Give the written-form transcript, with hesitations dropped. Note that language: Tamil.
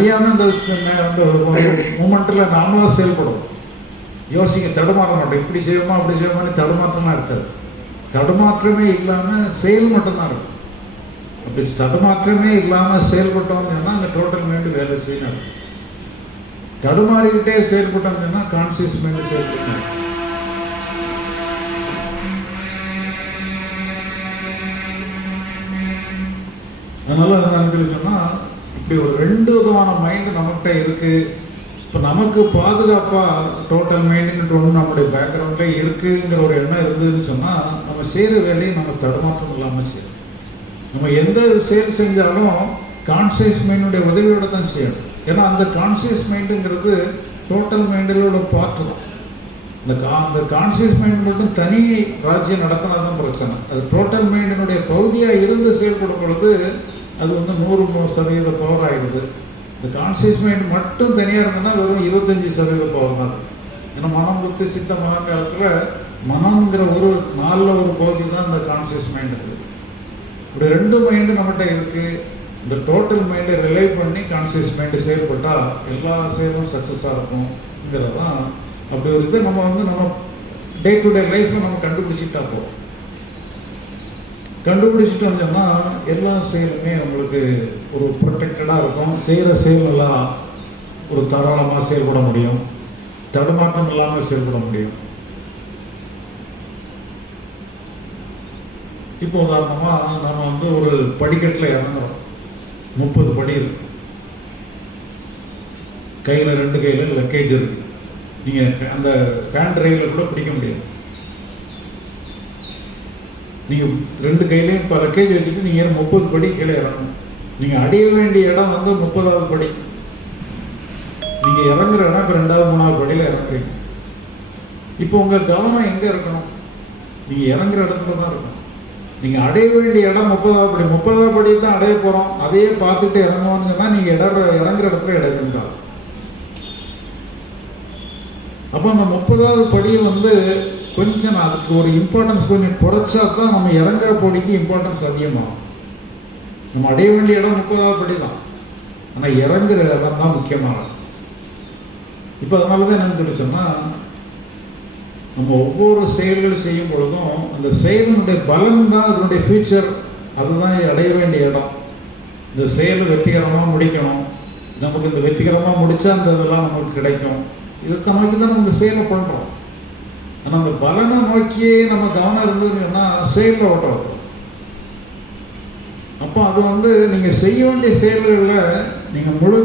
அறியாமல் அந்த மூமெண்ட்டில் நாமளாக செயல்படும், யோசிக்க தடுமாற மாட்டோம். இப்படி செய்வோமா அப்படி செய்வோமான்னு தடுமாற்றமாக இருக்காது. தடுமாற்றமே இல்லாமல் செயல் மட்டும்தான் இருக்கும். அப்படி தடுமாற்றமே இல்லாமல் செயல்பட்டோம்னா அந்த டோட்டல் மைண்டு வேலை செய்யணும். தடுமாறிக்கிட்டே செயல்பட்டோம்னா கான்சியஸ் மைண்டு செயல்படணும். அதனால என்ன சொன்னால், இப்படி ஒரு 2 விதமான மைண்டு நம்மகிட்ட இருக்கு. இப்போ நமக்கு பாதுகாப்பாக டோட்டல் மைண்டுங்கிற ஒன்று நம்முடைய பேக்ரவுண்ட்லேயே இருக்குங்கிற ஒரு எண்ணம் இருந்ததுன்னு சொன்னால், நம்ம செய்கிற வேலையை நம்ம தடுமாற்றம் இல்லாமல் செய்யணும். நம்ம எந்த செயல் செஞ்சாலும் கான்சியஸ் மைண்டுடைய உதவியோடு தான் செய்யணும். ஏன்னா அந்த கான்சியஸ் மைண்டுங்கிறது டோட்டல் மைண்டிலோட பார்ட்டு தான். அந்த கான்சியஸ் மைண்ட் மட்டும் தனி ராஜ்யம் நடத்தினா தான் பிரச்சனை. அது டோட்டல் மைண்டினுடைய பகுதியாக இருந்து செயல்படும் பொழுது அது 100% பவர் ஆகிடுது. இந்த கான்சியஸ் மைண்ட் மட்டும் தனியாக இருந்ததுன்னா வெறும் 25% பவர் தான் இருக்குது. ஏன்னா மனம், புத்தி, சித்த, மனங்காலத்தில் மனம்ங்கிற ஒரு 4ல் ஒரு பகுதி தான் இந்த கான்சியஸ் மைண்ட் இருக்குது. இப்படி 2 மைண்டு நம்மகிட்ட இருக்குது. இந்த டோட்டல் மைண்டை ரிலை பண்ணி கான்சியஸ் மைண்டு செயல்பட்டால் எல்லா செயலும் சக்ஸஸாக இருக்கும்ங்கிறது தான். அப்படி ஒரு இதை நம்ம டே டு டே லைஃப்பில் நம்ம கண்டுபிடிச்சிட்டா போகும். கண்டுபிடிச்சிட்டு வந்தோம்னா எல்லா செயலுமே நம்மளுக்கு ஒரு ப்ரொடெக்டடாக இருக்கும். செய்கிற செயல் எல்லாம் ஒரு தாராளமாக செயல்பட முடியும், தடுமாற்றம் இல்லாமல் செயல்பட முடியும். இப்போ உதாரணமாக நம்ம ஒரு படிக்கட்டில் இறங்குறோம். 30 படி இருக்கு. கையில் 2 கையில் லக்கேஜ் இருக்கு. நீங்கள் அந்த ஹேண்ட் ரைவில் கூட பிடிக்க முடியாது. நீங்கள் 2 கையிலையும் இப்போ லக்கேஜ் வச்சுட்டு நீங்கள் 30 படி கீழே இறங்கணும். நீங்கள் அடைய வேண்டிய இடம் 30வது படி. நீங்கள் இறங்குற இடம் இப்போ 2வது 3வது படியில் இறங்குறீங்க. இப்போ உங்கள் கவனம் எங்கே இருக்கணும்? நீங்கள் இறங்குற இடத்துல தான் இருக்கணும். நீங்கள் அடைய வேண்டிய இடம் 30வது படி. 30வது படி தான் அடைய போகிறோம். அதையே பார்த்துட்டு இறங்குவோம்னா நீங்கள் இறங்குற இடத்துல இடைக்கா. அப்போ அந்த 30வது படி கொஞ்சம் அதுக்கு ஒரு இம்பார்ட்டன்ஸ் கொஞ்சம் குறைச்சா தான் நம்ம இறங்குற படிக்கு இம்பார்ட்டன்ஸ் அதிகமாகும். நம்ம அடைய வேண்டிய இடம் 30வது படி தான், ஆனால் இறங்குற இடம் தான் முக்கியமானது. இப்போ அதனால தான் என்னன்னு சொன்னால், நம்ம ஒவ்வொரு செயல்கள் செய்யும் பொழுதும் அந்த செயலினுடைய பலன் தான் அதனுடைய ஃபியூச்சர். அதுதான் அடைய வேண்டிய இடம். இந்த செயலை வெற்றிகரமாக முடிக்கணும். நமக்கு இந்த வெற்றிகரமாக முடித்தா அந்த இதெல்லாம் நமக்கு கிடைக்கும். இதை நோக்கி தான் நம்ம இந்த செயலை பண்ணுறோம். ஆனால் அந்த பலனை நோக்கியே நம்ம கவனம் இருந்ததுன்னா செயலில் ஓட்ட வரும். அப்போ அது நீங்கள் செய்ய வேண்டிய செயல்களில் நீங்கள் முழு